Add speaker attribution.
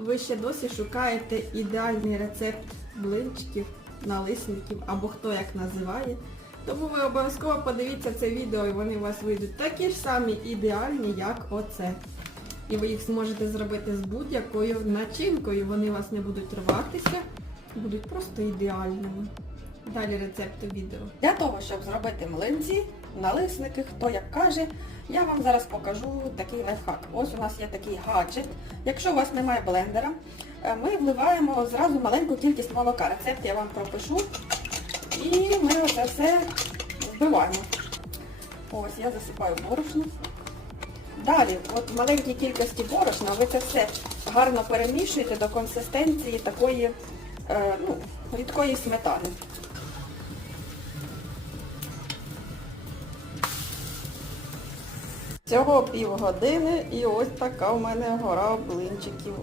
Speaker 1: ви ще досі шукаєте ідеальний рецепт блинчиків, налисників або хто як називає. Тому ви обов'язково подивіться це відео і вони у вас вийдуть такі ж самі ідеальні, як оце. І ви їх зможете зробити з будь-якою начинкою. Вони у вас не будуть рватися, будуть просто ідеальними. Далі рецепт відео.
Speaker 2: Для того, щоб зробити млинці, налисники, хто як каже, я вам зараз покажу такий лайфхак. Ось у нас є такий гаджет. Якщо у вас немає блендера, е, ми вливаємо зразу маленьку кількість молока. Рецепт я вам пропишу. І ми оце все вбиваємо. Ось я засипаю борошно. Далі, от в маленькій кількості борошна ви це все гарно перемішуєте до консистенції такої е, ну, рідкої сметани. Всього півгодини і ось така у мене гора блинчиків